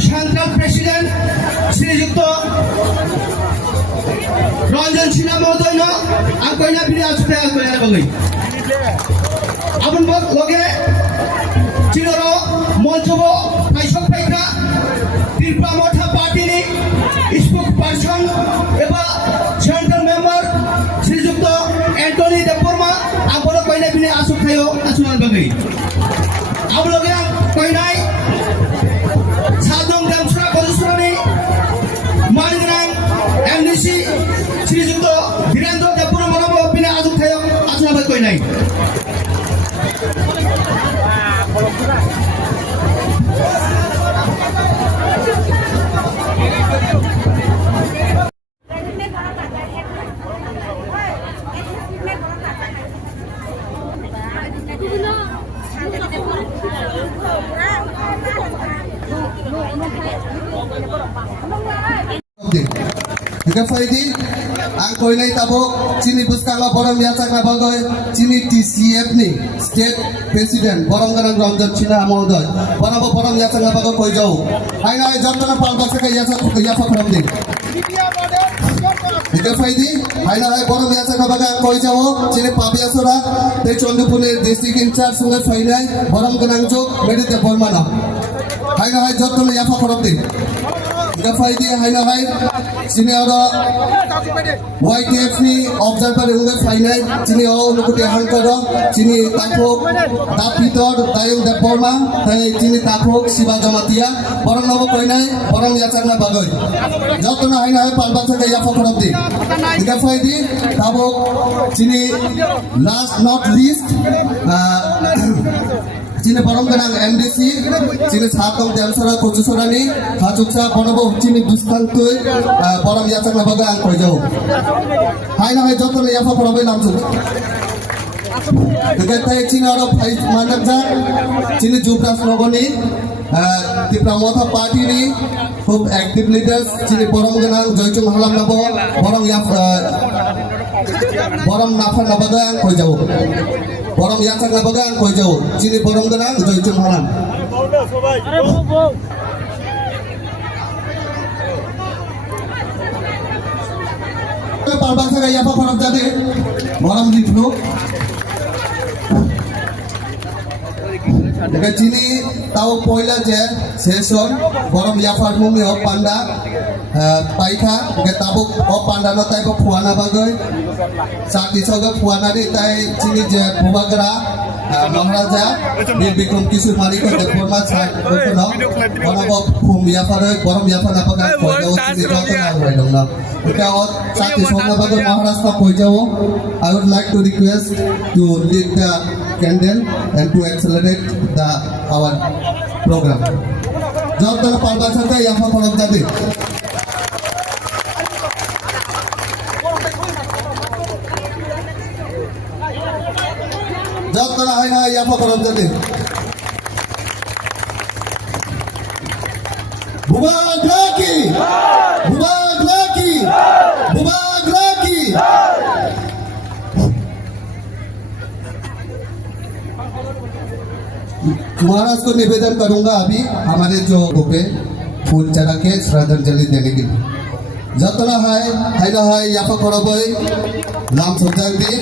Central president श्रीजुक्त रंजन सिन्हा महोदय आगोना फिर आसुते आगोना बगै अपन लगे चिनरो मंचबो फाइसक फाइग्रा त्रिपुरा मथा पार्टी नि स्पोक पर्सन एबा सेंट्रल मेंबर श्रीजुक्त एंटनी देवबर्मा आगोना कोइना फिर आसुथायो आसुना बगै अब लगे कोइना सादों दामसुरा कदुसुरानि मानगोनां एमडीसी श्रीजुक्त धीरेन्द्र देवबर्मा फिर आसुथायो आसुना बगै Koyna Faidi, ang koinay tabok, sini buskanga borong yasak na bagoy, sini TCF ni State President, borong ganang Ranjan China Amodoy, borong yasak na bagoy koi jau. Ay na jam na palbasa kay yasak from din. Faidi, ay na borong yasak na bagoy koi jau, sini Pabiasura, te Chondupune District in charge sungai fainay, borong ganang jok, medite Bormana. Ay na jam na yasak from din. Faidi, ay na sini ada YTF ni observer ungai fainai sini o nukuti hangkara sini tapok tapitor tayung deporma tai sini tapok siba jamatia borong nobo koinai borong yachangna bagoi jotona haina palbasa ke yafa korobdi Faidi tabok sini last not least sini borong ganang MDC sini satong jamsora kochusorani hachuksa bonobo sini dustantui borong yasak na baga ang koijau hai na hai joto na yafa porobe namju dekai sini aro phai manakja sini jubras nogoni Tripura Motha Party ni khub active leaders sini borong ganang joichum halam nabo borong borong nafa na baga ang koijau borong yasak na baga ang koijau sini borong ganang joichum halam Palbasa kaya apa korang jadi malam di flu. Dekat sini tahu poila je session borom yafar mumi o panda paika dekat tabuk o panda no tai ko puana bagai saat disoga puana di tai sini je bubagra Maharaja bir bikum kisur malika deporma saat kono borom pum yafar borom yafar apa kan kono sini jatuh na huai dong na. Because saat disoga bagai Maharashtra koijao I would like to request to lit the candle and to accelerate our program. Jab tala palbasa ka yafa korab jadi. Jab tala hai na yafa korab jadi. Bubagraki, Bubagraki, Bubagraki. महाराज को निवेदन करूंगा अभी हमारे जो group है फूल चढ़ा के श्रद्धांजलि देने के लिए जतना है ना है याफा करबै नाम सोचाक दी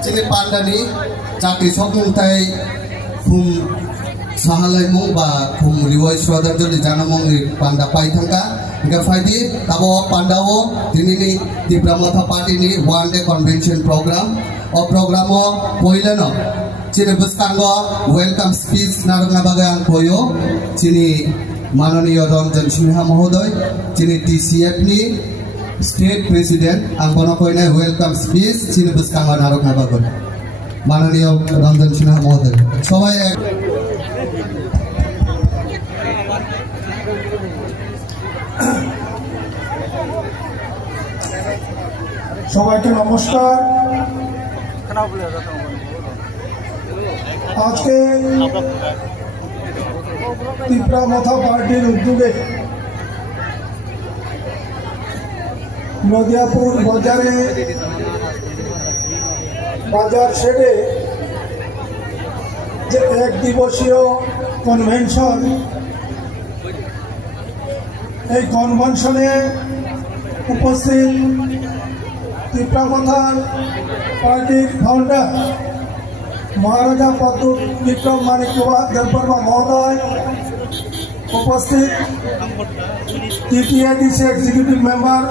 Sini pandani cakri sokong tay kum sahalai mong ba kum riwai swadar jodi janamong ni panda pai thangka hingga faidi tabo pandawo dini ni di Pramotha Party ni one day convention program o programo poilano sini beskango welcome speech narungna bagang koyo sini Mananiya Ranjan Sinha Mahoday sini TCF ni State President ang kono koina welcome speech sini beskango narungna bagon Mananiya Ranjan Sinha Mahoday সবাই সবাইকে নমস্কার আজকে ত্রিপুরামথা পার্টির উদ্যোগে নদিয়াপুর বাজারে বাজার শেডে যে এক দিবসীয় কনভেনশন এই কনভেনশনে উপস্থিত ত্রিপুরামথা পার্টির ফাউন্ডার মহারাজা পদ্ম বিক্রম মানিক দেববর্মা মহোদয় উপস্থিত টিটিআইডিসি এক্সিকিউটিভ মেম্বার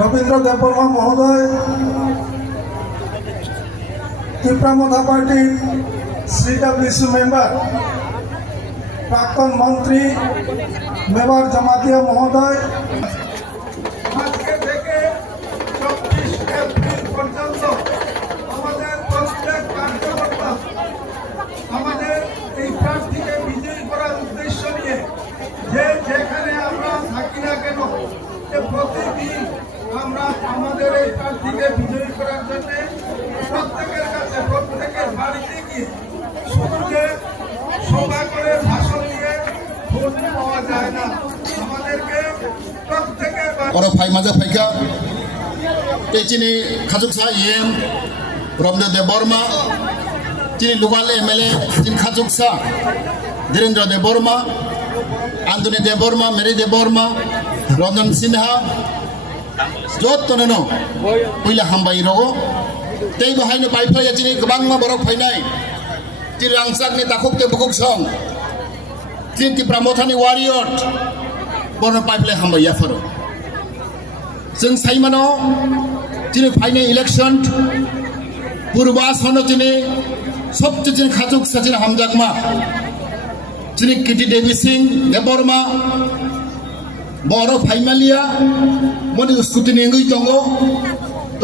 রবীন্দ্র দেববর্মা মহোদয় ত্রিপুরামথা পার্টির সিডব্লিউসি মেম্বার প্রাক্তন মন্ত্রী মেবার জামাতিয়া মহোদয় আমাদের এই প্রার্থীকে বিজয়ী করার উদ্দেশ্য নিয়ে যে যেখানে আমরা থাকি না কেন প্রতিদিন আমরা আমাদের এই প্রার্থীকে বিজয়ী করার জন্য প্রত্যেকের কাছে প্রত্যেকের বাড়িতে গিয়ে শুধু যে সভা করে ভাষণ দিয়ে ভোট পাওয়া যায় না আমাদেরকে প্রত্যেকের Oro phai maja phaika techini khajuksa em Ramdev Deborma chini local MLA chin khajuksa Dhirendra Deborma Anthony Deborma Mary Deborma Ranjan Sinha jot toneno puila hambai rogo tei bahai no pai phai chini gobang ma borok phainai chin rangsak ni takuk te bukuk song chin Pramotha ni warrior borno pai phai hambai ya faro जों साइमानो दिनै final election पूर्वासनो दिनै सबसे दिन खाजुक साजिन हामजागमा दिनै kitty Devi Singh Debbarma बर' फाइमालिया मनि स्कुटिनि ngै दङ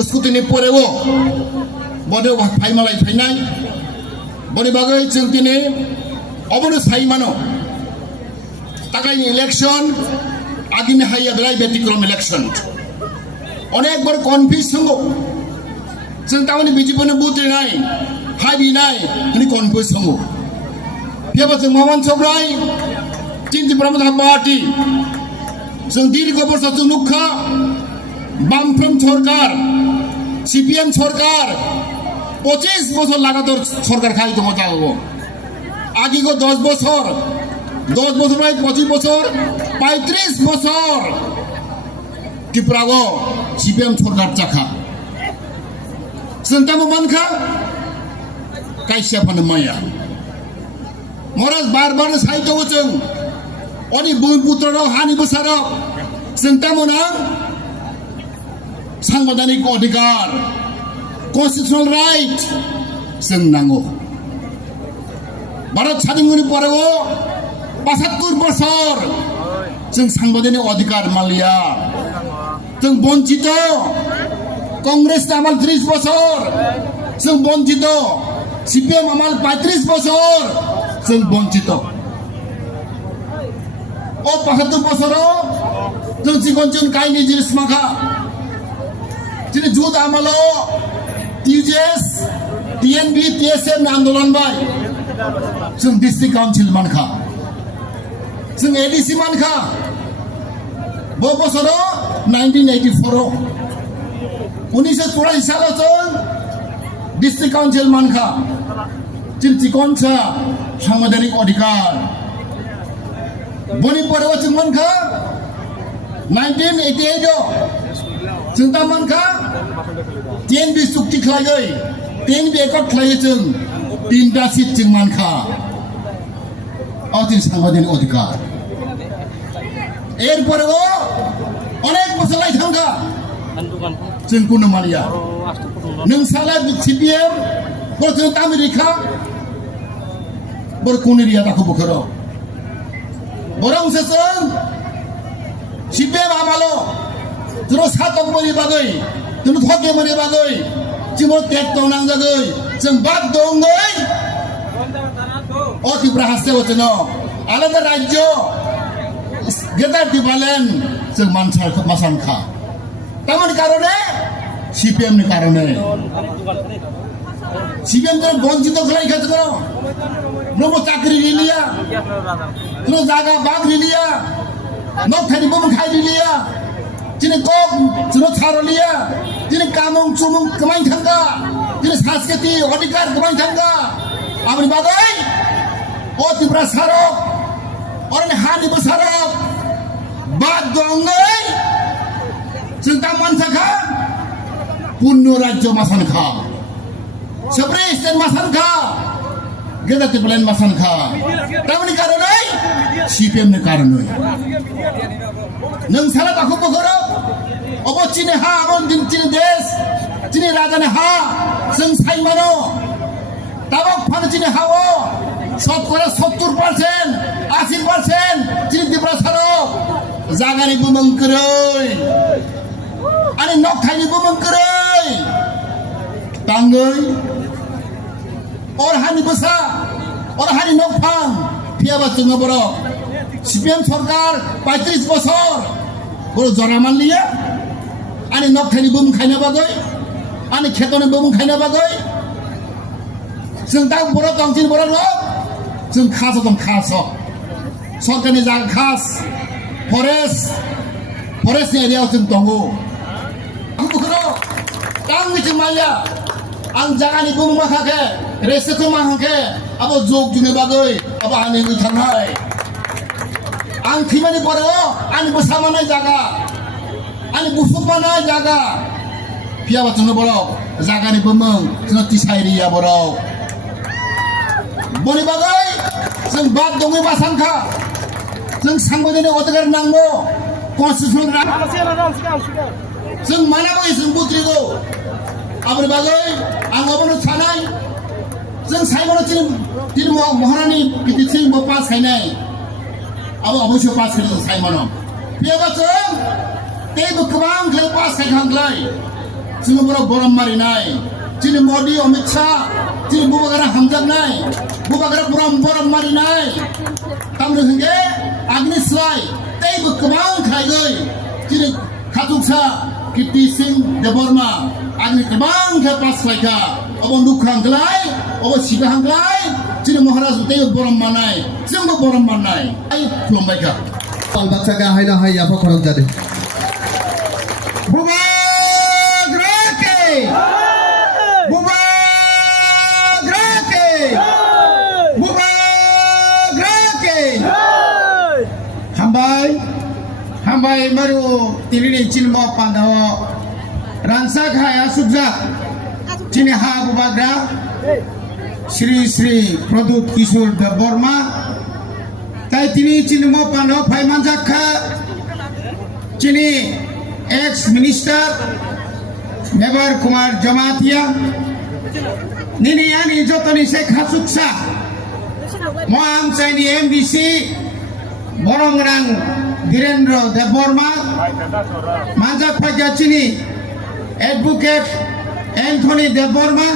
स्कुटिनि परेवो बदे फाइमालाय फाइनाय बनि बागै जों दिनै अबनो साइमानो ताकायनि इलेक्शन आगिनि हाया बेलाय बेतिक्रम इलेक्शन অনেক বড় কনফিউজ সঙ্গ जों तामाने बिजेपिनो बुद्रिनाय हाबिनाय नि कनफिउज सङो बेबो जों मामान सब्राय चिन्ति Pramotha पार्टी जों दीर्घ बर्ष जों नुखा बामफ्रम सरकार सीपीएम सरकार 25 বছর লাগাতার সরকার খাই তো মজা হবো আগে গো 10 বছর 25 বছর 35 বছর ত্রিপুরাগো সিপিএম সরকার চাখা जोंतामो मानखा कायसिया फानो माया मराज बार बार साइटआव जों अनि बुलपुत्र हानि बसार जों तामोना साংবিধানিক अधिकार कन्स्टिट्यूशनल राइट जों नांगौ भारत स्वाधीन परेও 75 বছর जों সাংবিধানিক अधिकार मालिया जों बंचित कांग्रेस आमाल 30 বছর जों बंचित सीपीएम आमाल 35 বছর जों बंचित ओ 75 বছরও जों जिगन कायनि जिनिस माखा जिनि जुद आमालो टीजेएस टीएनबी टीएसएम आंदोलन बाय जों डिस्ट्रिक्ट काउंसिल मानखा जों एडीसी मानखा बो बছরও 1984 1984 सालाव जों डिस्ट्रिक्ट काउंसिल मानखा जों चिकनसा साংবিধানিক अधिकार बनि परेও जों मानखा 1988 जों दा मानखा टीएनबी चुक्ति खालायै टीएनबी एकर्ड खालायै जों 3टा सीट जों मानखा जों সাংবিধানিক अधिकार एरपरेও अनेक बोसोर लायथांगा जों कुनु मानिया नोंसाला सीपीएम बोरजों आमेरिका बोर कुनिरिया दाखौ बोखरो बोरांसो जों सीपीएम आमालो जों सातक मनि बागै जों थके मनि बागै जों टेक तंनांजागै जों बाद दंगै अतिब्रा हास्तेव जों आलादा राज्य गेदार दिबालेन जों मासानखा तामनि कारणे सीपीएम नि कारणे सीपीएम जों बंचित खालायखा जों नमो चाकरी लिलिया जों जागा बाग लिलिया नथानि बमन खाय लिलिया जिनि गक जों छारलिया जिनि कामं चुमं कमाइन थांगा जिनि सासकेति अधिकार कमाइन थांगा आमनि बागै अतिब्रा सारक अरनि हानि बसारक बाद दंगै जों दा मानसाखा पुण्य राज्य मासानखा सबरे स्टेट मासानखा गेदाति प्लेन मासानखा तामनि कारणे सीपीएम नि कारणे नोंसाला दाखौ बोखरो अब चिनि हा अब चिनि देश चिनि राजानि हा जों साइमानो ताबक फान चिनि हाओ शतकरा 70% 80% चिनि दिब्रा सारक जागानि बुमंकरै आनि नखायनि बुमंकरै तांगै अरहानि बसा अरहानि नखफां फियाबा जों बर सीपीएम सरकार 35 বছর बर जरामान लिया आनि नखायनि बुम खायना बागै आनि खेतनि बुम खायना बागै जों दा बर काउन्सिल बर लोक जों खास दं खास सरकारनि जागा खास फरेस्ट एरियायाव जों दङ बुखरो तांगै जों माया आं जागानि बुम माखाखे रेसखौ माखाखे अब जग जुने बागै अब आनि थांनाय आं खिमानि बरो आनि बसामानाय जागा आनि बुसुमानाय जागा फियाबा जों बर जागानि बुमं जों तिसा एरिया बर बनि बागै जों बाद दङै मासानखा जों साংবিধানিক अधिकार नांगौ कन्स्टिट्यूशनल जों मानाबै जों बुद्रिगौ आमनि बागै आं अबनो सानाय जों साइमनो दिन महारानी गिदिरसिं बो पास खायनाय अब अबश्य पास खायनाय साइमनो बेबा जों तेबो गोबां खाय पास खायखांलाय जों बर गरम मारिनाय जिनि मोदी अमित शाह जिनि बुबागारा हामजानाय बुबागारा गरम मारिनाय तामनो हंगे आगनि स्लाय तेबो गोबां खायगै जिनि खाजुगसा कीर्ति सिंह देबबर्मा आगनि गोबां खाय पास खायखा अब नुखांलाय अब सिगाहांलाय जिनि महाराज तेबो गरम मानाय जोंबो गरम मानाय आइ खुलुमबायखा बाक्सा गाहायना हाय याफा खरक जादों हामबाय मारु तिरिनि चिलमा पान्दाव रानसा खाया सुबजा चिनि हा बुबाग्रा श्री श्री प्रदूत किशोर देबबर्मा তাই তিনি চিনিমো পানো ফাইমান জাখা চিনি এক্স মিনিস্টার মেবার কুমার জমাতিয়া নিনি আনি যতনি সে খাসুকসা মহাম চাইনি এমডিসি বরংরাং ধীরেন্দ্র দেববর্মা মানজাক ফাইকা চিনি advocate Anthony Debbarma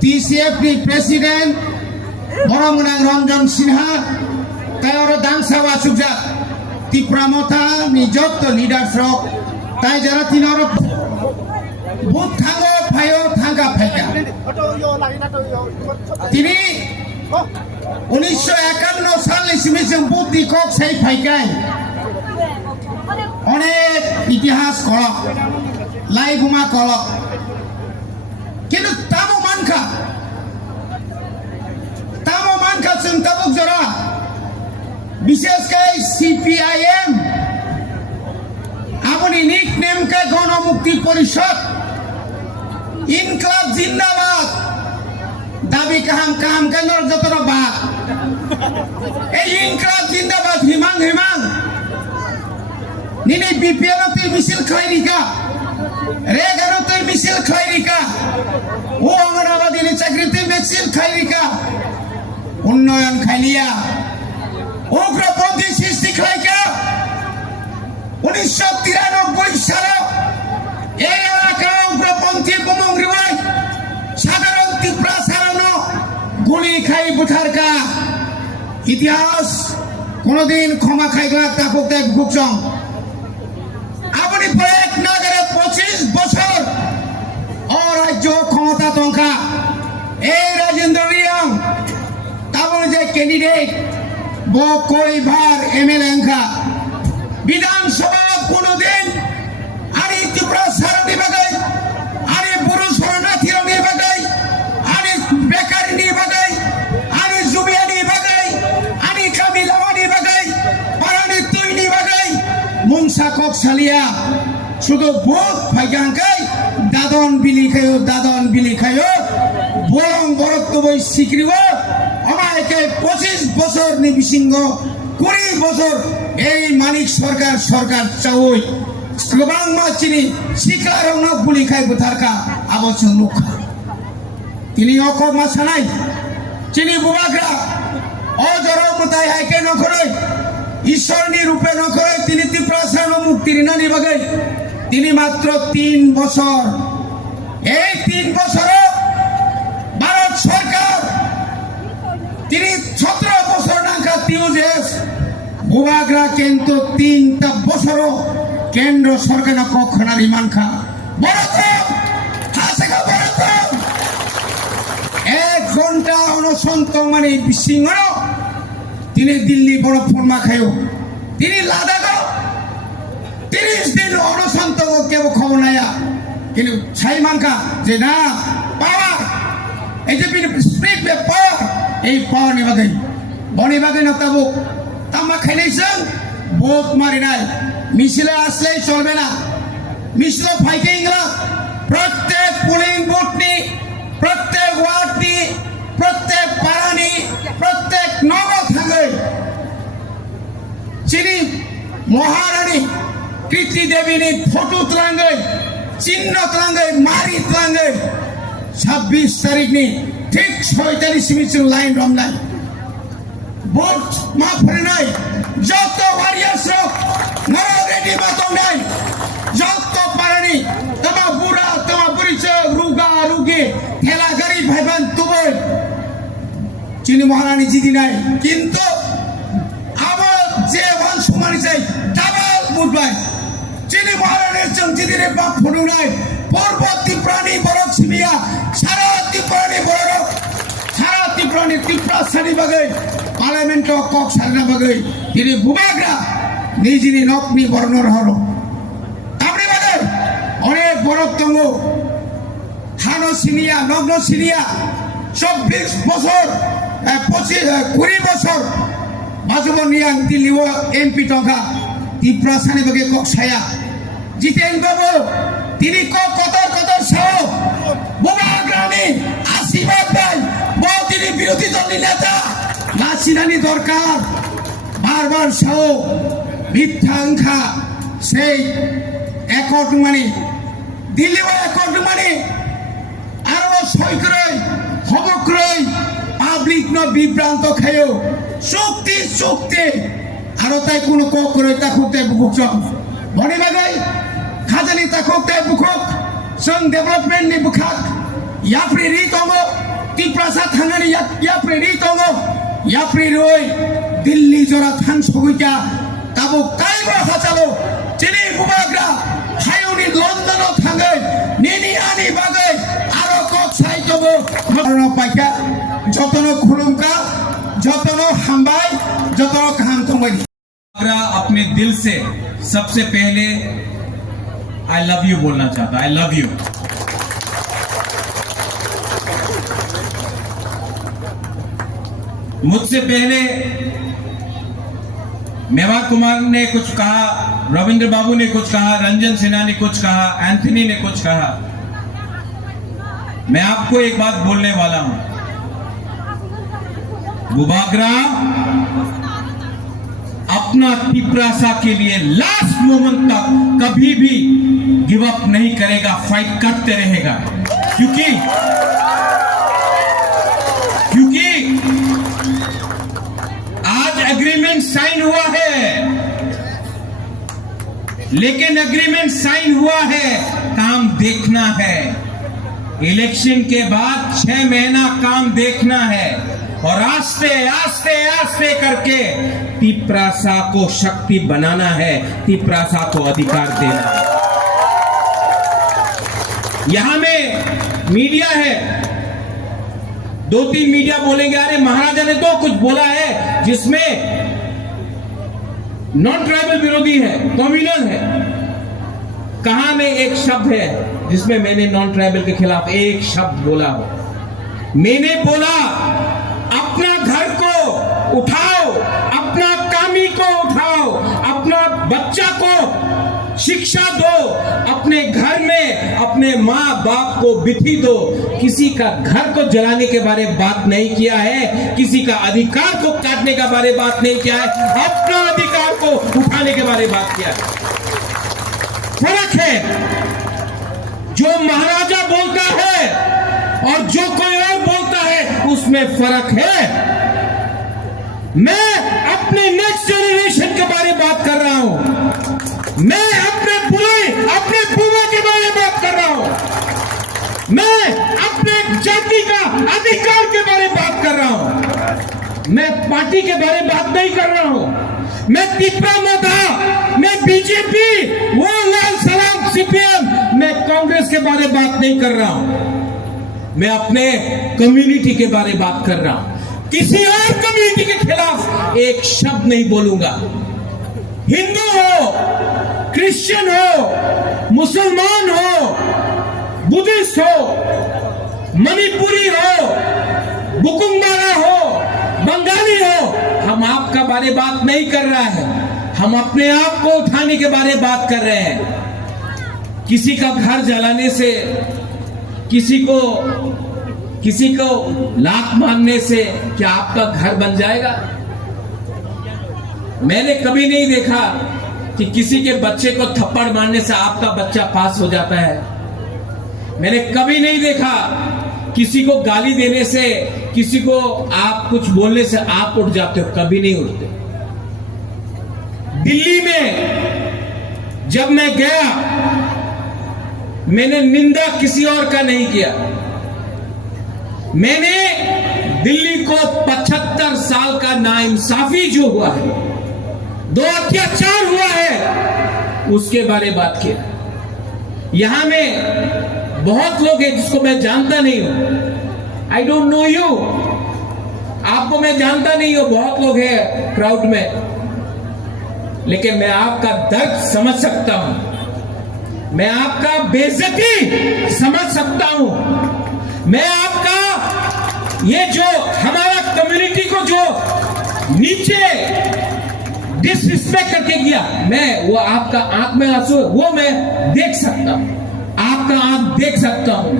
TCF ni president বরংরাং রঞ্জন সিনহা তাই ওর দাংসাওয়া সুজা ত্রিপুরামথা নিজত লিডার্স রক তাই যারা তিন ওর বুথ থাঙ্গো ফাইও থাঙ্গা ফাইকা তিনি 1951 সালে সিমিসং বুদ্ধি কক সেই ফাইকাই অনেক ইতিহাস কলক লাইগুমা কলক কিন্তু তামো মানখা जों ताबुक जरा विशेष कर सीपीआईएम अपनी निक नेम के गण मुक्ति परिषद इनकलाब जिंदाबाद दाबी काम के नर जतन बात ए इनकलाब जिंदाबाद हिमांग निने बीपीएल ते मिसिल खलाइरिका रेगानो ते मिसिल खलाइरिका ओ अंगनाबादी ने चाकरी मिसिल खलाइरिका उन्नयन खाइलिया उग्रपंथी सृष्टि खाइका 1993 সালে এই এলাকায় উগ্রপন্থী বোমাংরিবাই সাধারণ ত্রিপুরা সারানো গুলি খাই বুঠারকা ইতিহাস কোনদিন ক্ষমা খাইগলা তাপক দেব গুকসং আপনি প্রয়েক নগরে 25 বছর অরাজ্য ক্ষমতা তঙ্কা এই রাজেন্দ্র রিয়াং তারপরে যে ক্যান্ডিডেট वो कोई बार एमएलए अंका विधानसभा कोनोदिन आनी त्रिपुरा सारणी बागाई आनी पुरुष शरणार्थी बागाई आनी बेकारी बागाई आनी जुबियानी बागाई आनी कामिलावानी बागाई पारानी तुईनी बागाई मुंसा कक सालिया शुद्ध भूत फाइगांकाई दादन बिली खायो बोरंग बरक तो बई सिक्रिवो আমাকে 25 বছর নিবিসিংহ 20 বছর এই মানিক সরকার চাওই গোবাং মাচিনি শিকারং গুলি খাই বুথারকা আবশ্যক লুখা তিনি অকম মাছানাই চিনি বুবাগ্রা অজর মতাই হাইকে নকরে ঈশ্বরনি রূপে নকরে তিনি ত্রিপ্রাসান মুক্তির নানি বাগে তিনি মাত্র 3 বছর এই 3 বছরে ভারত সরকার তিনি 17 বছর নাকা তিউজেস বুবাগ্রা কিন্তু 3টা বছর কেন্দ্র সরকার কখনারি মানখা বরত হাসেগা বরত 1 ঘন্টা অনশন্ত মানে বিসিংহ তিনি দিল্লি বড় ফরমা খায়ো তিনি লাদাখ 30 দিন অনশন্ত কেব খবর নায়া কিন্তু ছাই মানখা যে না পাওয়া এই যে স্প্রিট পেপার এই পাওয়ার নিবাগাই বনিবাগাই নতাবো তামা খাইনাইছেন ভোট মারি নাই মিছিলে আসলেই চলবে না মিছিল ফাইকে ইংলা প্রত্যেক পুলিং বুথনি প্রত্যেক ওয়ার্ডনি প্রত্যেক পাড়ানি প্রত্যেক নগর থাকে চিনি মহারানী কীর্তি দেবীনি ফটো তলাঙ্গে চিহ্ন তলাঙ্গে মারি তলাঙ্গে 26 তারিখ নি ঠিক 46 মিনিট লাইন রমনাই ভোট মা ফরে নাই যত ওয়ারিয়ার্স নর রেডি মাতং নাই যত পারানি তোমা বুড়িছ রুগা রুগে ঠেলা গাড়ি ভাইবান তুবই চিনি মহারানী জিদি নাই কিন্তু আবার যে ওয়ান সমানি চাই ডাবল বুটবাই চিনি মহারানীর চংচিদিরে বাপ ফড়ু নাই পরবর্তী প্রাণী বরক সিমিয়া সারা ত্রিপুরানি বড় সারা ত্রিপুরানি ত্রিপুরা সারি বাগে পার্লামেন্ট কক সারিনা বাগে তিনি বুবাগ্রা নিজিনি নকনি বর্ণর হল তারপরে বাগে অনেক বরক তঙ্গ হানো সিনিয়া নগ্ন সিনিয়া 24 বছর 20 বছর বাজুবন নিয়াং দিল্লি এমপি টঙ্কা ত্রিপুরা সানি বাগে কক ছায়া জিতেন বাবু তিনি কত সহ বুবাগ্রামে আশীর্বাদ দেয় তিনি বিরোধী দলের নেতা না চিনানি দরকার বারবার সহ মিথ্যাংখা সেই 1 কোটি মানে দিল্লি 1 কোটি মানে আরো সৈকরই হবক্রই পাবলিক ন বিভ্রান্ত খায়ও চুক্তি আরো তাই কোনো ককরই তা খুঁতে বুকুক বনে বাগাই খাজানি তা খুঁতে বুকুক जों डेभेलपमेन्टनि बुखाक याफ्रि रि दङ तिप्रासा थांनानै याफ्रि रि दङ याफ्रि रय दिल्ली जरा थां सगैका दाबो कायबो हाजालो दिनै बुबाग्रा हायुनि लन्डनाव थाङै निनि आनि बागै आरो कक साइटबो मरन पाइका जतनो खुलुमका जतनो हामबाय जतनो गाहाम थंबाय अपने दिल से सबसे पहले आई लव यू बोलना चाहता। I love you. मुझसे पहले मेवा कुमार ने कुछ कहा, रविंद्र बाबू ने कुछ कहा, रंजन सिन्हा ने कुछ कहा, एंथनी ने कुछ कहा। मैं आपको एक बात बोलने वाला हूं, बुबागरा अपना तिपरासा के लिए लास्ट मोमेंट तक कभी भी गिव अप नहीं करेगा, फाइट करते रहेगा। क्योंकि आज एग्रीमेंट साइन हुआ है, लेकिन एग्रीमेंट साइन हुआ है, काम देखना है। इलेक्शन के बाद 6 महीना काम देखना है और आस्ते आस्ते आस्ते करके तिपरासा को शक्ति बनाना है, तिपरासा को अधिकार देना है। यहां में मीडिया है, 2-3 मीडिया बोलेंगे अरे महाराजा ने तो कुछ बोला है जिसमें नॉन ट्राइबल विरोधी है, कम्युनल है। कहां में एक शब्द है जिसमें मैंने नॉन ट्राइबल के खिलाफ एक शब्द बोला हो? मैंने बोला अपना घर को उठाओ, अपना कामी को उठाओ, अपना बच्चा को शिक्षा दो, अपने घर में अपने माँ बाप को बिठी दो। किसी का घर को जलाने के बारे में बात नहीं किया है, किसी का अधिकार को काटने का बारे में बात नहीं किया है, अपना अधिकार को उठाने के बारे में बात किया है। फर्क है, जो महाराजा बोलता है और जो कोई और बोलता है उसमें फर्क है। मैं अपने नेक्स्ट जनरेशन के बारे में बात कर रहा हूं, मैं अपने बुआ के बारे में बात कर रहा हूं, मैं अपने जाति का अधिकार के बारे में बात कर रहा हूं, मैं पार्टी के बारे में बात नहीं कर रहा हूं। मैं तिपरा मोदा, मैं बीजेपी, वो लाल सलाम सीपीएम, मैं कांग्रेस के बारे में बात नहीं कर रहा हूं। मैं अपने कम्युनिटी के बारे में बात कर रहा हूं, किसी और कम्युनिटी के खिलाफ एक शब्द नहीं बोलूंगा। हिंदू हो, क्रिश्चियन हो, मुसलमान हो, बुद्धिस्ट हो, मणिपुरी हो, बुकुंगमारा हो, बंगाली हो, हम आपका बारे बात नहीं कर रहा है, हम अपने आप को उठाने के बारे में बात कर रहे हैं। किसी का घर जलाने से, किसी को लात मारने से क्या आपका घर बन जाएगा? मैंने कभी नहीं देखा कि किसी के बच्चे को थप्पड़ मारने से आपका बच्चा पास हो जाता है। मैंने कभी नहीं देखा किसी को गाली देने से, किसी को आप कुछ बोलने से आप उठ जाते हो, कभी नहीं उठते। दिल्ली में जब मैं गया, मैंने निंदा किसी और का नहीं किया। मैंने दिल्ली को 75 साल का नाइंसाफी जो हुआ है, 2 अत्याचार हुआ है, उसके बारे में बात किया। यहां में बहुत लोग हैं जिसको मैं जानता नहीं हूं, आई डोंट नो यू, आपको मैं जानता नहीं हूं, बहुत लोग हैं क्राउड में, लेकिन मैं आपका दर्द समझ सकता हूं, मैं आपका बेइज्जती समझ सकता हूं, मैं आपका ये जो हमारा कम्युनिटी को जो नीचे डिसरिस्पेक्ट करके गया, मैं वो आपका आंख में आंसू वो मैं देख सकता हूं, आपका आंख देख सकता हूं।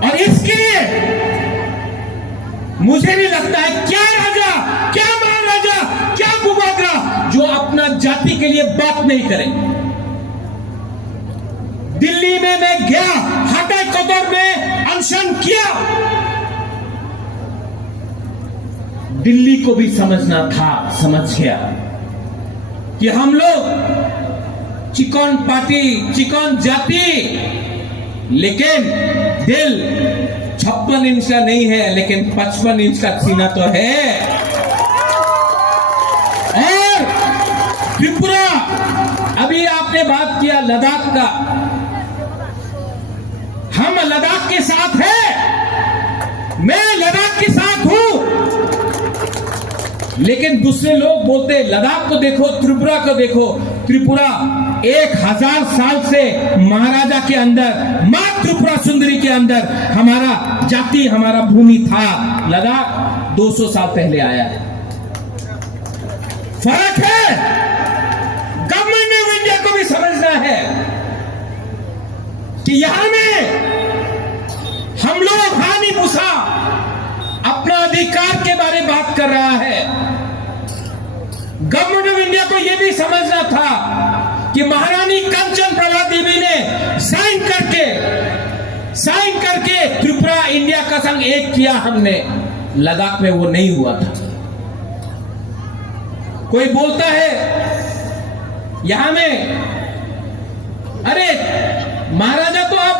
और इसके लिए मुझे नहीं लगता है क्या राजा, क्या महाराजा, क्या बुबागरा जो अपना जाति के लिए बात नहीं करे। दिल्ली में मैं गया, हटाई कदर में अनशन किया। दिल्ली को भी समझना था, समझ गया कि हम लोग चिकन पार्टी, चिकन जाति, लेकिन दिल 56 इंच का नहीं है, लेकिन 55 इंच का सीना तो है। और त्रिपुरा, अभी आपने बात किया लद्दाख का, हम लद्दाख के साथ हैं, मैं लद्दाख के साथ हूं, लेकिन दूसरे लोग बोलते लद्दाख को देखो, त्रिपुरा को देखो। त्रिपुरा 1000 साल से महाराजा के अंदर, मां त्रिपुरा सुंदरी के अंदर हमारा जाति, हमारा भूमि था। लद्दाख 200 साल पहले आया है। फर्क है, गवर्नमेंट ऑफ इंडिया को भी समझना है कि यहां में हम लोग हानि मूसा अपना अधिकार के बारे में बात कर रहा है। गवर्नमेंट ऑफ इंडिया को यह भी समझना था कि महारानी कंचन प्रभा देवी ने साइन करके त्रिपुरा इंडिया का संग एक किया हमने। लद्दाख में वो नहीं हुआ था। कोई बोलता है यहां में, अरे महाराजा तो अब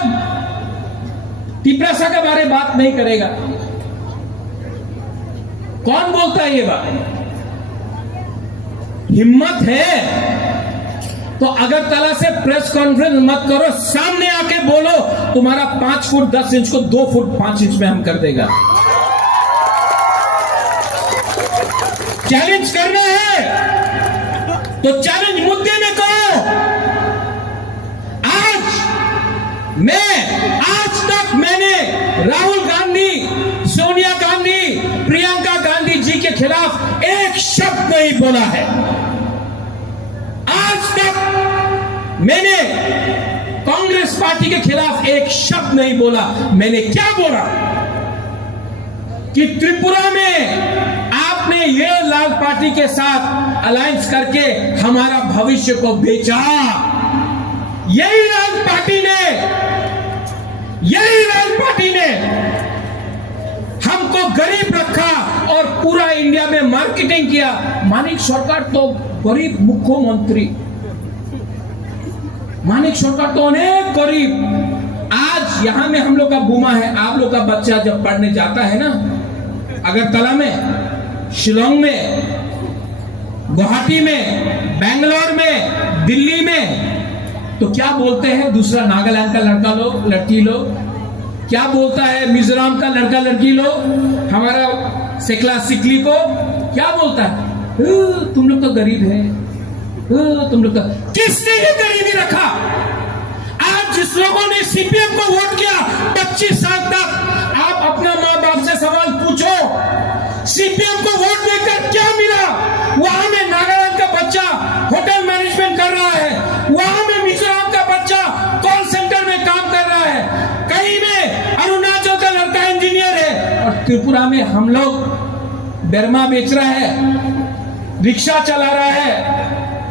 तिपरासा के बारे में बात नहीं करेगा। कौन बोलता है ये बात? हिम्मत है तो अगरतला से प्रेस कॉन्फ्रेंस मत करो, सामने आके बोलो तुम्हारा 5 फुट 10 इंच को 2 फुट 5 इंच में हम कर देगा। चैलेंज करना है तो चैलेंज मुद्दे में करो। आज तक मैंने राहुल गांधी, सोनिया गांधी, प्रियंका गांधी जी के खिलाफ एक शब्द नहीं बोला है। आज तक मैंने कांग्रेस पार्टी के खिलाफ एक शब्द नहीं बोला। मैंने क्या बोला कि त्रिपुरा में आपने ये लाल पार्टी के साथ अलायंस करके हमारा भविष्य को बेचा। यही लाल पार्टी ने हमको गरीब रखा और पूरा इंडिया में मार्केटिंग किया। मानिक सरकार तो गरीब मुख्यमंत्री, मानिक सरकार तो अनेक गरीब। आज यहां में हम लोग का बुमा है, आप लोग का बच्चा जब पढ़ने जाता है ना, अगरतला में, शिलोंग में, गुवाहाटी में, बेंगलोर में, दिल्ली में, तो क्या बोलते हैं दूसरा नागालैंड का लड़का लोग, लड़की लोग क्या बोलता है, मिजोरम का लड़का लड़की लोग, हमारा सिकला सिकली को क्या बोलता है, तुम लोग तो गरीब है, तुम लोग तो। किसने ये गरीबी रखा? आज जिस लोगों ने सीपीएम को वोट किया 25 साल तक, आप अपना माँ बाप से सवाल पूछो, सीपीएम को वोट देकर क्या मिला? वहां में नागालैंड का बच्चा होटल मैनेजमेंट कर रहा है, वहां में मिजोरम का बच्चा कॉल सेंटर में काम कर रहा है, कहीं में अरुणाचल का लड़का इंजीनियर है, और त्रिपुरा में हम लोग बर्मा बेच रहा है, रिक्शा चला रहा है,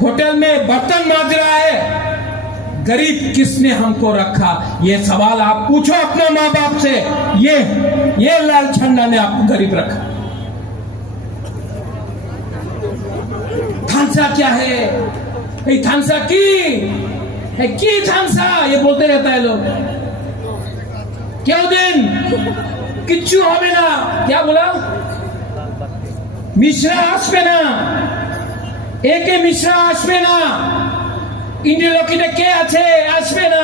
होटल में बर्तन मांज रहा है। गरीब किसने हमको रखा? ये सवाल आप पूछो अपने माँ बाप से। ये लाल झंडा ने आपको गरीब रखा। थानसा क्या है? थानसा की थानसा ये बोलते रहता है लोग। क्यों दिन किच्चू হবে না, क्या बोला? मिश्रा আসবে না, একে মিশ্রা আসবে না, ইন্ডিয়া লোকিতে কে আছে আসবে না।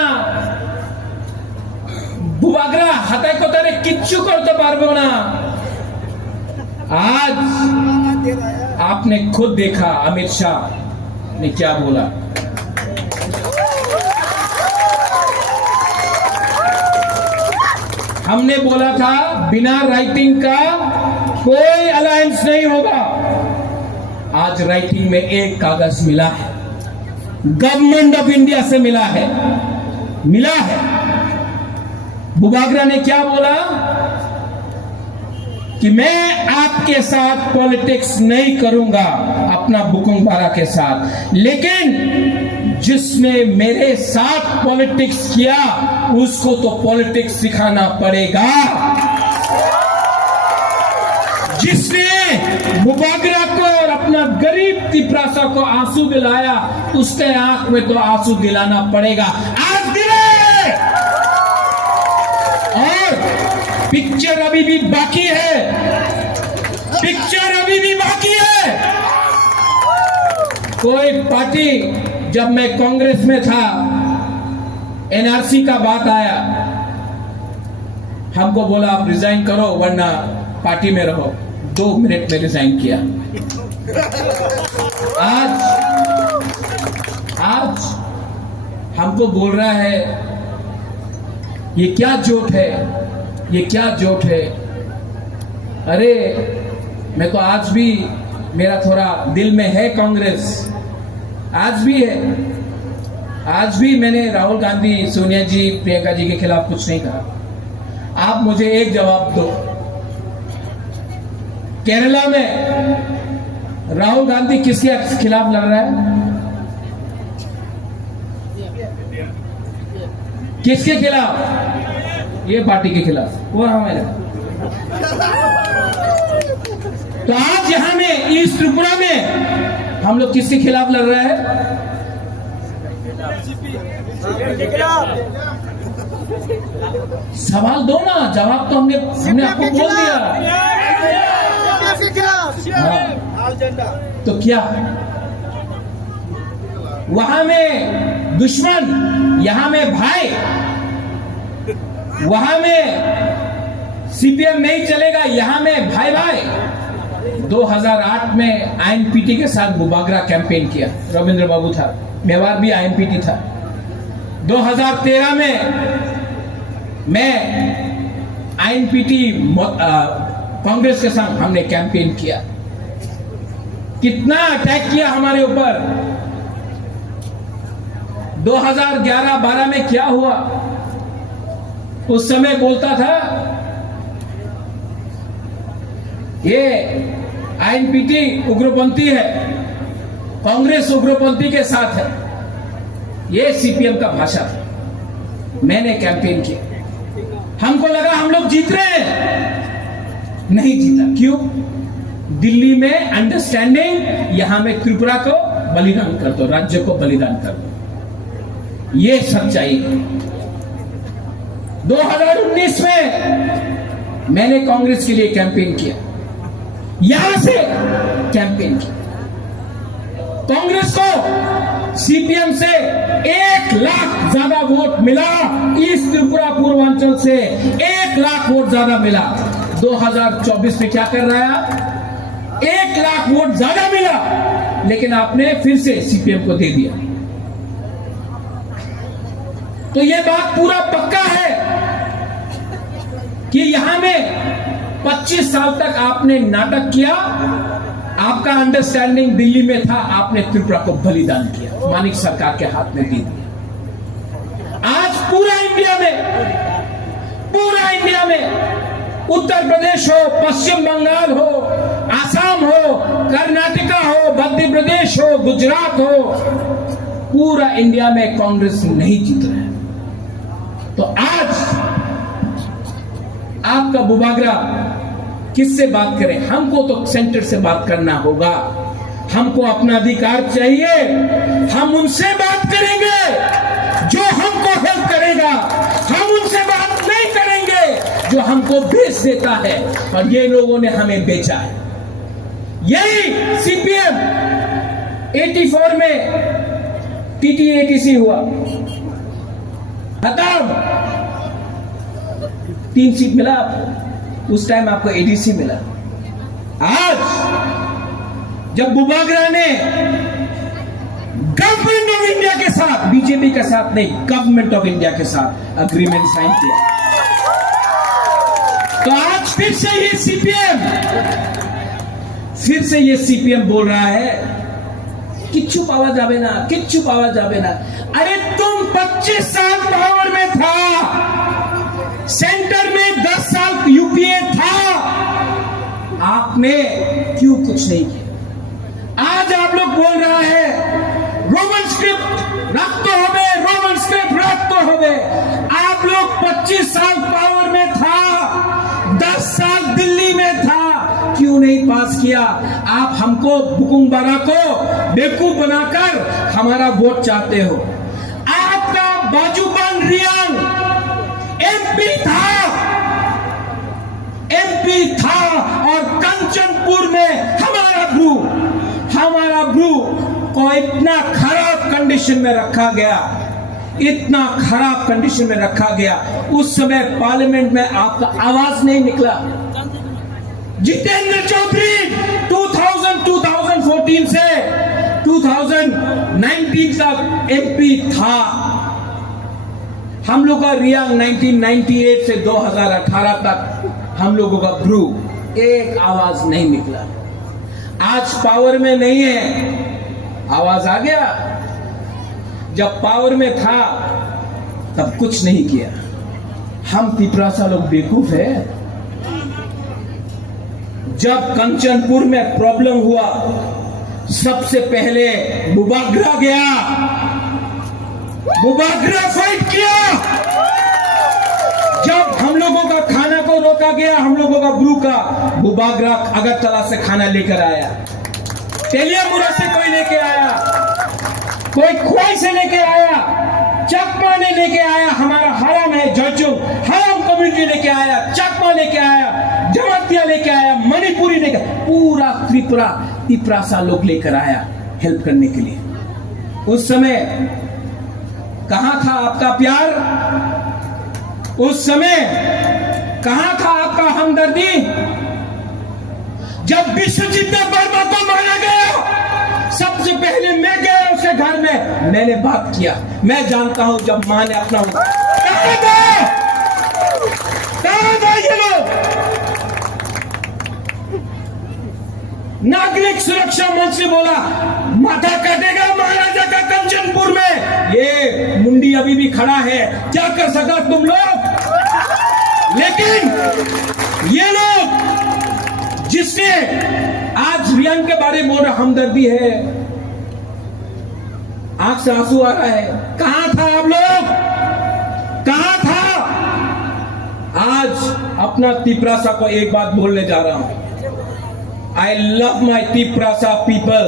বুবাগরা হাতায় কোতারে কিচ্ছু করতে পারবো না। आज आपने खुद देखा अमित शाह ने क्या बोला। हमने बोला था बिना राइटिंग का कोई अलायंस नहीं होगा। आज राइटिंग में एक कागज मिला है, गवर्नमेंट ऑफ इंडिया से मिला है। बुबागरा ने क्या बोला कि मैं आपके साथ पॉलिटिक्स नहीं करूंगा अपना बुकुंगबारा के साथ, लेकिन जिसने मेरे साथ पॉलिटिक्स किया उसको तो पॉलिटिक्स सिखाना पड़ेगा। जिसने बुबागरा को और अपना गरीब तिपरासा को आंसू दिलाया उसके आंख में तो आंसू दिलाना पड़ेगा। आज दिले, और पिक्चर अभी भी बाकी है, पिक्चर अभी भी बाकी है। कोई पार्टी, जब मैं कांग्रेस में था, एनआरसी का बात आया, हमको बोला आप रिजाइन करो वरना पार्टी में रहो। 2 मिनट में रिजाइन किया। आज हमको बोल रहा है ये क्या जोट है, ये क्या जोट है। अरे मैं तो आज भी, मेरा थोड़ा दिल में है कांग्रेस, आज भी है। आज भी मैंने राहुल गांधी, सोनिया जी, प्रियंका जी के खिलाफ कुछ नहीं कहा। आप मुझे एक जवाब दो, केरला में राहुल गांधी किसके खिलाफ लड़ रहा है? किसके खिलाफ? ये पार्टी के खिलाफ, वो हमारे। तो आज यहां में ईस्ट त्रिपुरा में हम लोग किसके खिलाफ लड़ रहे हैं? सवाल दो ना, जवाब तो हमने आपको बोल दिया। तो क्या वहां में दुश्मन, यहां में भाई, वहां में सीपीएम नहीं चलेगा, यहां में भाई भाई। 2008 में आईएनपीटी के साथ बुबागरा कैंपेन किया, रविंद्र बाबू था, मेवाड़ भी आईएनपीटी था। 2013 में मैं आईएनपीटी कांग्रेस के साथ हमने कैंपेन किया। कितना अटैक किया हमारे ऊपर। 2011-12 में क्या हुआ? उस समय बोलता था ये आईएनपीटी उग्रपंथी है, कांग्रेस उग्रपंथी के साथ है, ये सीपीएम का भाषा था। मैंने कैंपेन किया, हमको लगा हम लोग जीत रहे हैं, नहीं जीता। क्यों? दिल्ली में अंडरस्टैंडिंग, यहां में त्रिपुरा को बलिदान कर दो, राज्य को बलिदान कर दो, ये सच्चाई है। 2019 में मैंने कांग्रेस के लिए कैंपेन किया, यहां से कैंपेन किया। कांग्रेस को सीपीएम से 1 लाख ज्यादा वोट मिला, ईस्ट त्रिपुरा पूर्वांचल से 1 लाख वोट ज्यादा मिला। 2024 में क्या कर रहा है? 1 लाख वोट ज्यादा मिला, लेकिन आपने फिर से सीपीएम को दे दिया। तो यह बात पूरा पक्का है कि यहां में 25 साल तक आपने नाटक किया, आपका अंडरस्टैंडिंग दिल्ली में था, आपने त्रिपुरा को बलिदान किया, मानिक सरकार के हाथ में दे दिया। आज पूरा इंडिया में उत्तर प्रदेश हो, पश्चिम बंगाल हो, आसाम हो, कर्नाटका हो, मध्य प्रदेश हो, गुजरात हो, पूरा इंडिया में कांग्रेस नहीं जीत रहा है। तो आज आपका बुबागरा किससे बात करें? हमको तो सेंटर से बात करना होगा, हमको अपना अधिकार चाहिए, हम उनसे बात करेंगे जो हमको हेल्प करेगा, हम उनसे बात नहीं करेंगे जो हमको बेच देता है, और ये लोगों ने हमें बेचा है। यही सीपीएम 84 में टीटीएटीसी हुआ, खत्म, 3 सीट मिला आपको, उस टाइम आपको एडीसी मिला। आज जब बुबागरा ने गवर्नमेंट ऑफ इंडिया के साथ, बीजेपी के साथ नहीं, गवर्नमेंट ऑफ इंडिया के साथ अग्रीमेंट साइन किया, तो आज फिर से ये सीपीएम बोल रहा है किच्छु पावा जावे ना, किच्छु पावा जावे ना। अरे तुम 25 साल पावर में था, सेंटर में 10 साल यूपीए था, आपने क्यों कुछ नहीं किया? आज आप लोग बोल रहा है रोमन स्क्रिप्ट रख तो होवे, रोमन स्क्रिप्ट रख तो होवे। आप लोग 25 साल पावर में था, 10 साल दिल्ली में था, क्यों नहीं पास किया? आप हमको बुकुंबारा को बेवकूफ बनाकर हमारा वोट चाहते हो। आपका बाजूबंद रियांग एमपी था और कंचनपुर में हमारा ब्रू को इतना खराब कंडीशन में रखा गया, इतना खराब कंडीशन में रखा गया। उस समय पार्लियामेंट में आपका आवाज नहीं निकला। जितेंद्र चौधरी 2014 से 2019 तक एमपी था। हम लोग का रियांग 1998 से 2018 तक हम लोगों का ब्रू एक आवाज नहीं निकला। आज पावर में नहीं है, आवाज आ गया। जब पावर में था तब कुछ नहीं किया। हम तिपरासा लोग बेवकूफ है। जब कंचनपुर में प्रॉब्लम हुआ, सबसे पहले बुबाग्रा गया, बुबाग्रा फाइट किया। जब हम लोगों का खाना को रोका गया, हम लोगों का ब्रू का बुबाग्रा अगरतला से खाना लेकर आया, तेलियामुरा से कोई लेके आया, कोई खोई से लेके आया, चकमा ने लेके आया। हमारा हराम है जयचुंग, हराम कम्युनिटी लेके आया, चकमा लेके आया, जमातिया लेके आया, मणिपुरी लेके, पूरा त्रिपुरा तिपरासा लोग लेकर आया हेल्प करने के लिए। उस समय कहां था आपका प्यार? उस समय कहां था आपका हमदर्दी? जब विश्वजीत वर्मा को मारा गया, सबसे पहले मैं गया उसके घर में, मैंने बात किया। मैं जानता हूं जब मां ने अपना कहां था ये लोग? नागरिक सुरक्षा मंच ने बोला माथा कटेगा महाराजा का कंचनपुर में। ये मुंडी अभी भी खड़ा है, क्या कर सका तुम लोग? लेकिन ये लोग जिसने आज रियांग के बारे में बोल रहा, हमदर्दी है, आंख से आंसू आ रहा है। कहां था आप लोग? कहां था? आज अपना तिपरासा को एक बात बोलने जा रहा हूं। I love my Tiprasa people,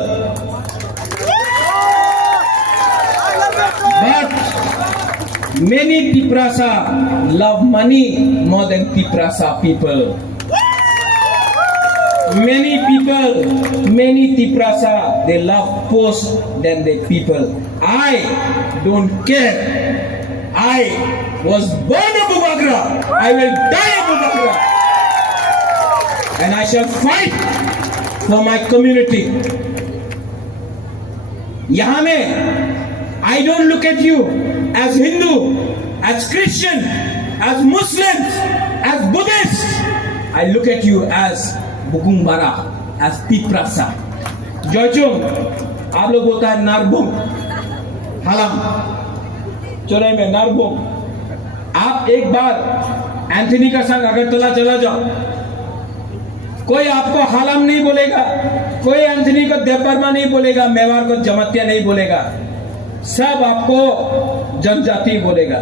but many Tiprasa love money more than Tiprasa people. Many Tiprasa, they love post than the people. I don't care. I was born a Bubagra. I will die a Bubagra. And I shall fight for my community. यहां में I don't look at you as Hindu, as Christian, as Muslims, as Buddhists. I look at you as Bukumbara, as Tiprasa. Jochung, आप लोग बोलता है नारबुंग, हलम, चौराहे में नारबुंग। आप एक बार एंथनी का संग अगरतला चला जाओ, कोई आपको हालम नहीं बोलेगा, कोई एंथनी को देवबर्मा नहीं बोलेगा, मेवाड़ को जमातिया नहीं बोलेगा, सब आपको जनजाति बोलेगा।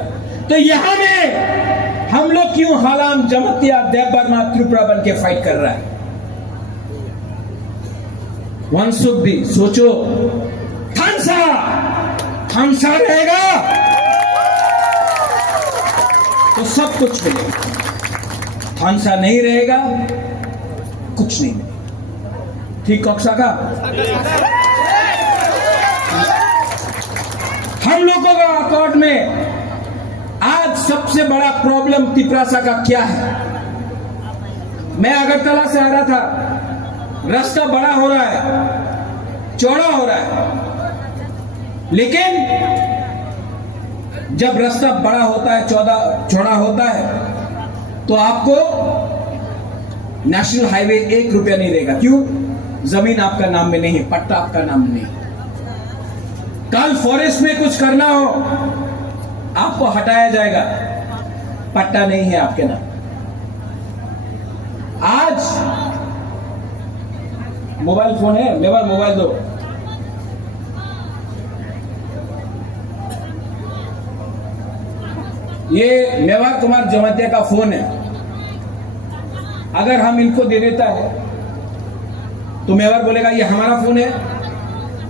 तो यहां में हम लोग क्यों हालम, जमातिया, देवबर्मा, त्रिपुरा बन के फाइट कर रहा है? वंशुक भी सोचो, थानसा रहेगा तो सब कुछ मिलेगा, थानसा नहीं रहेगा कुछ नहीं मिलेगा। ठीक कक्षा का हम लोगों का अकॉर्ड में आज सबसे बड़ा प्रॉब्लम तिपरासा का क्या है? मैं अगरतला से आ रहा था, रास्ता बड़ा हो रहा है, चौड़ा हो रहा है, लेकिन जब रास्ता बड़ा होता है, चौड़ा होता है, तो आपको नेशनल हाईवे 1 रुपया नहीं देगा। क्यों? जमीन आपका नाम में नहीं है, पट्टा आपका नाम में नहीं। कल फॉरेस्ट में कुछ करना हो, आपको हटाया जाएगा, पट्टा नहीं है आपके नाम। आज मोबाइल फोन है, मेरा मोबाइल दो। ये मेवार कुमार जमातिया का फोन है। अगर हम इनको दे देता है तो मेवार बोलेगा ये हमारा फोन है,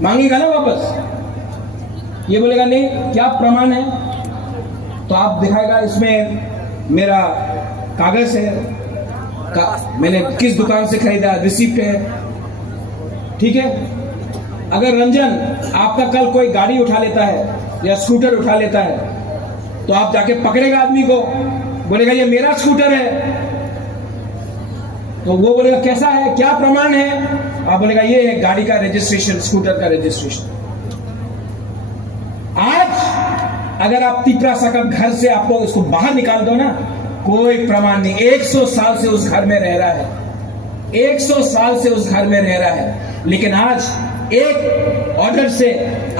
मांगेगा ना वापस। ये बोलेगा नहीं, क्या प्रमाण है? तो आप दिखाएगा इसमें मेरा कागज है, मैंने किस दुकान से खरीदा, रिसिप्ट है, ठीक है। अगर रंजन आपका कल कोई गाड़ी उठा लेता है या स्कूटर उठा लेता है तो आप जाके पकड़ेगा आदमी को, बोलेगा ये मेरा स्कूटर है। तो वो बोलेगा कैसा है, क्या प्रमाण है? आप बोलेगा ये है गाड़ी का रजिस्ट्रेशन, स्कूटर का रजिस्ट्रेशन। आज अगर आप तिपरा साकब घर से आपको उसको बाहर निकाल दो ना, कोई प्रमाण नहीं। 100 साल से उस घर में रह रहा है, 100 साल से उस घर में रह रहा है, लेकिन आज एक ऑर्डर से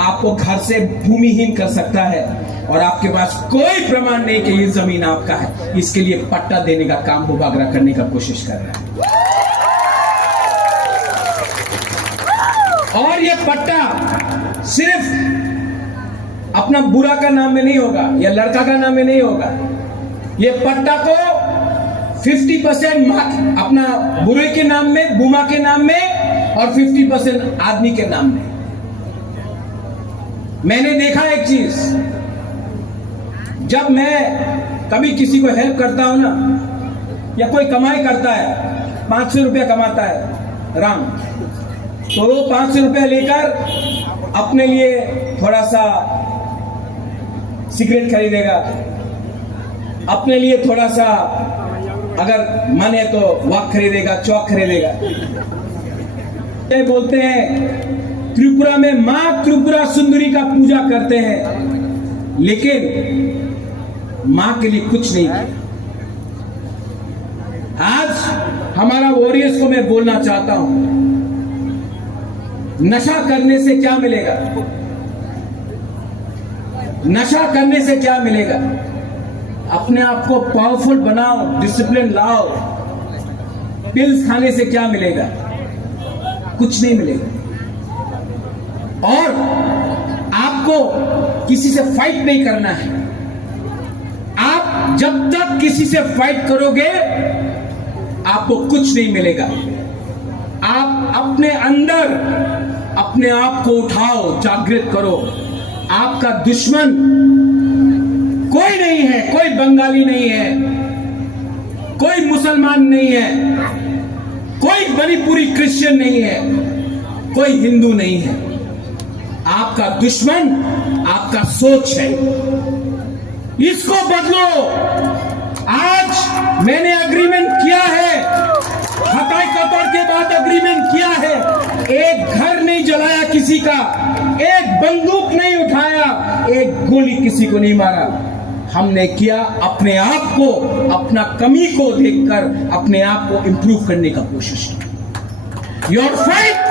आपको घर से भूमिहीन कर सकता है और आपके पास कोई प्रमाण नहीं कि ये जमीन आपका है। इसके लिए पट्टा देने का काम वो बागरा करने का कोशिश कर रहा है। और ये पट्टा सिर्फ अपना बुरा का नाम में नहीं होगा या लड़का का नाम में नहीं होगा। ये पट्टा को 50% अपना बुरे के नाम में, बुमा के नाम में, और 50% आदमी के नाम में। मैंने देखा एक चीज, जब मैं कभी किसी को हेल्प करता हूं ना, या कोई कमाई करता है, 500 रुपया कमाता है राम, तो वो 500 रुपया लेकर अपने लिए थोड़ा सा सिगरेट खरीदेगा, अपने लिए थोड़ा सा अगर मन है तो वक खरीदेगा, चौक खरीदेगा। ये बोलते हैं त्रिपुरा में मां त्रिपुरा सुंदरी का पूजा करते हैं, लेकिन मां के लिए कुछ नहीं किया। आज हमारा वॉरियर्स को मैं बोलना चाहता हूं, नशा करने से क्या मिलेगा? नशा करने से क्या मिलेगा? अपने आप को पावरफुल बनाओ, डिसिप्लिन लाओ। पिल्स खाने से क्या मिलेगा? कुछ नहीं मिलेगा। और आपको किसी से फाइट नहीं करना है। आप जब तक किसी से फाइट करोगे आपको कुछ नहीं मिलेगा। आप अपने अंदर अपने आप को उठाओ, जागृत करो। आपका दुश्मन कोई नहीं है, कोई बंगाली नहीं है, कोई मुसलमान नहीं है, कोई मणिपुरी क्रिश्चियन नहीं है, कोई हिंदू नहीं है। आपका दुश्मन आपका सोच है। इसको बदलो। आज मैंने एग्रीमेंट किया है, हटाई कतर के बाद एग्रीमेंट किया है। एक घर नहीं जलाया किसी का, एक बंदूक नहीं उठाया, एक गोली किसी को नहीं मारा। हमने किया अपने आप को, अपना कमी को देखकर अपने आप को इंप्रूव करने का कोशिश की। Your fight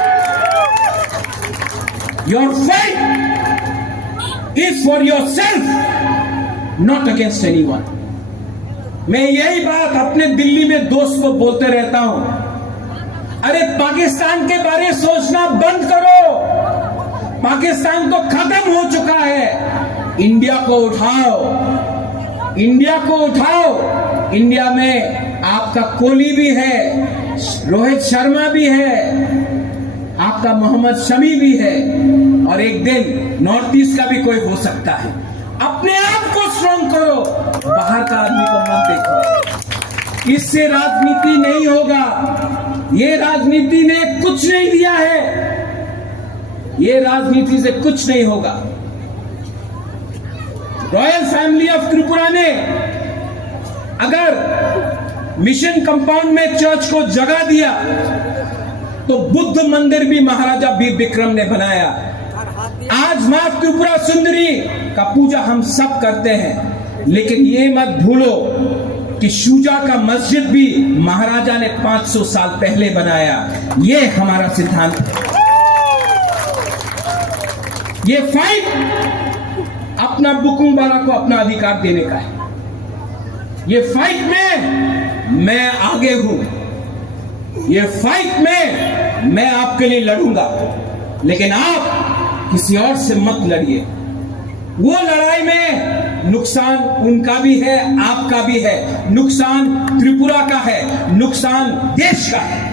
is for your self, not against anyone. मैं यही बात अपने दिल्ली में दोस्त को बोलते रहता हूं, अरे पाकिस्तान के बारे में सोचना बंद करो। पाकिस्तान तो खत्म हो चुका है। इंडिया को उठाओ, इंडिया को उठाओ। इंडिया में आपका कोहली भी है, रोहित शर्मा भी है, आपका मोहम्मद शमी भी है, और एक दिन नॉर्थ ईस्ट का भी कोई हो सकता है। अपने आप को स्ट्रांग करो, बाहर का आदमी को मत देखो। इससे राजनीति नहीं होगा। ये राजनीति ने कुछ नहीं दिया है। ये राजनीति से कुछ नहीं होगा। रॉयल फैमिली ऑफ त्रिपुरा ने अगर मिशन कंपाउंड में चर्च को जगह दिया तो बुद्ध मंदिर भी महाराजा वीर विक्रम ने बनाया। आज मां त्रिपुरा सुंदरी का पूजा हम सब करते हैं, लेकिन ये मत भूलो कि शुजा का मस्जिद भी महाराजा ने 500 साल पहले बनाया। ये हमारा सिद्धांत है। ये फाइट अपना बुकुम्बारा को अपना अधिकार देने का है। ये फाइट में मैं आगे हूं। ये फाइट में मैं आपके लिए लड़ूंगा, लेकिन आप किसी और से मत लड़िए। वो लड़ाई में नुकसान उनका भी है, आपका भी है, नुकसान त्रिपुरा का है, नुकसान देश का है।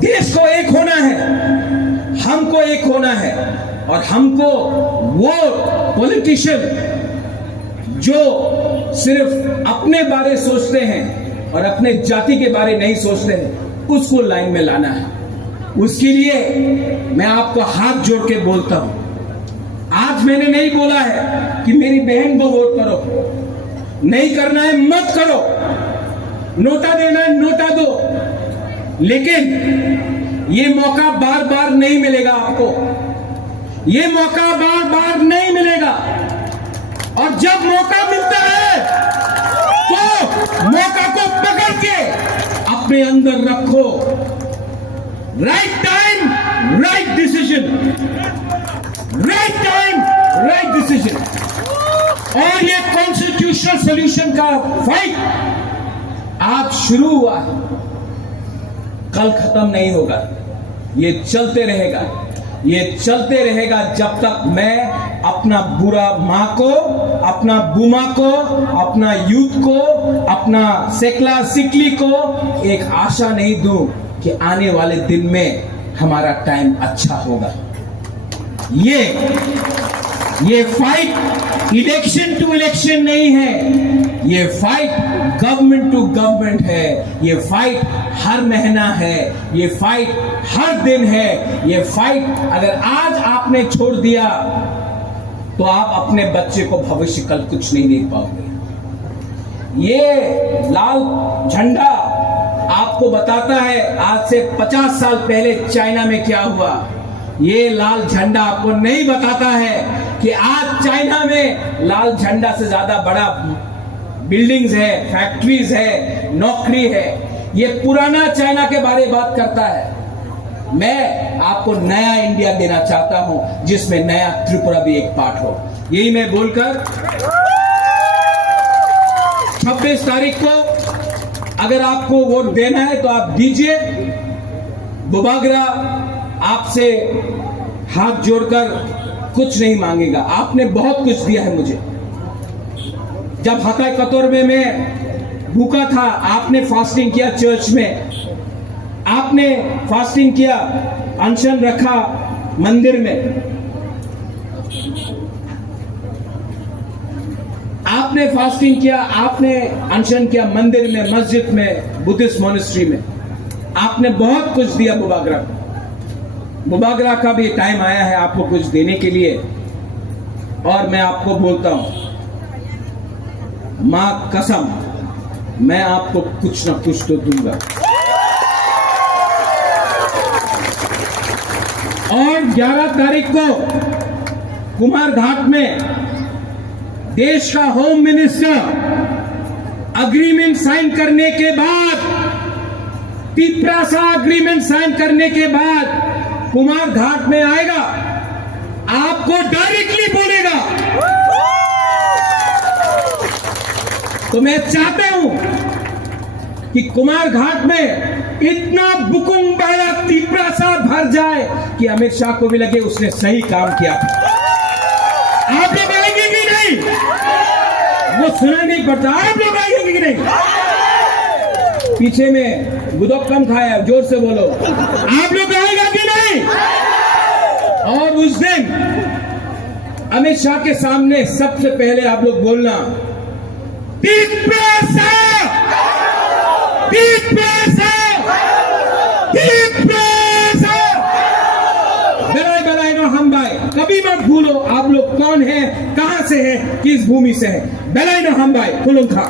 देश को एक होना है, हमको एक होना है, और हमको वो पॉलिटिशियन जो सिर्फ अपने बारे सोचते हैं और अपने जाति के बारे नहीं सोचते हैं, उसको लाइन में लाना है। उसके लिए मैं आपको हाथ जोड़ के बोलता हूं। आज मैंने नहीं बोला है कि मेरी बहन को वोट करो, नहीं करना है मत करो, नोटा देना है नोटा दो, लेकिन ये मौका बार बार नहीं मिलेगा आपको, ये मौका बार बार नहीं मिलेगा। और जब मौका मिलता है तो मौका को पकड़ के अपने अंदर रखो। Right time right decision, right time right decision. और ये कॉन्स्टिट्यूशनल सॉल्यूशन का फाइट आज शुरू हुआ है, कल खत्म नहीं होगा, ये चलते रहेगा, ये चलते रहेगा जब तक मैं अपना बुरा माँ को, अपना बुमा को, अपना यूथ को, अपना सेकला सिकली को एक आशा नहीं दूं कि आने वाले दिन में हमारा टाइम अच्छा होगा। ये फाइट इलेक्शन टू इलेक्शन नहीं है, ये फाइट गवर्नमेंट टू गवर्नमेंट है, ये फाइट हर महीना है, ये फाइट हर दिन है। ये फाइट अगर आज आपने छोड़ दिया तो आप अपने बच्चे को भविष्य कल कुछ नहीं देख पाओगे। ये लाल झंडा आपको बताता है आज से 50 साल पहले चाइना में क्या हुआ। ये लाल झंडा आपको नहीं बताता है कि आज चाइना में लाल झंडा से ज्यादा बड़ा बिल्डिंग्स है, फैक्ट्रीज है, नौकरी है। ये पुराना चाइना के बारे में बात करता है। मैं आपको नया इंडिया देना चाहता हूं जिसमें नया त्रिपुरा भी एक पार्ट हो। यही मैं बोलकर 26 तारीख को अगर आपको वोट देना है तो आप दीजिए। बुबागरा आपसे हाथ जोड़कर कुछ नहीं मांगेगा, आपने बहुत कुछ दिया है मुझे। जब हकाई कतौर में मैं भूखा था, आपने फास्टिंग किया चर्च में, आपने फास्टिंग किया, अनशन रखा मंदिर में, आपने फास्टिंग किया, आपने अनशन किया मंदिर में, मस्जिद में, बुद्धिस्ट मॉनेस्ट्री में। आपने बहुत कुछ दिया बुबागरा को। बुबागरा का भी टाइम आया है आपको कुछ देने के लिए। और मैं आपको बोलता हूं, मां कसम, मैं आपको कुछ ना कुछ तो दूंगा। और 11 तारीख को कुमारघाट में देश का होम मिनिस्टर अग्रीमेंट साइन करने के बाद, तिप्रासा अग्रीमेंट साइन करने के बाद कुमारघाट में आएगा, आपको डायरेक्टली बोलेगा। तो मैं चाहता हूं कि कुमारघाट में इतना बुकुम बाया तिप्रासा भर जाए कि अमित शाह को भी लगे उसने सही काम किया था। आप लोग आएंगे कि नहीं? वो सुनाई नहीं पड़ता। आप लोग आएंगे कि नहीं? पीछे में गुदक कम खाया, जोर से बोलो। आप लोग आएगा कि नहीं? और उस दिन अमित शाह के सामने सबसे पहले आप लोग बोलना, तिप्रासा, तिप्रासा, तिप्रासा। बेलाय बेलाय नो हम भाई, कभी मत भूलो आप लोग कौन है, कहां से है, किस भूमि से है। बेलाय नो हम भाई, खुलूं खा।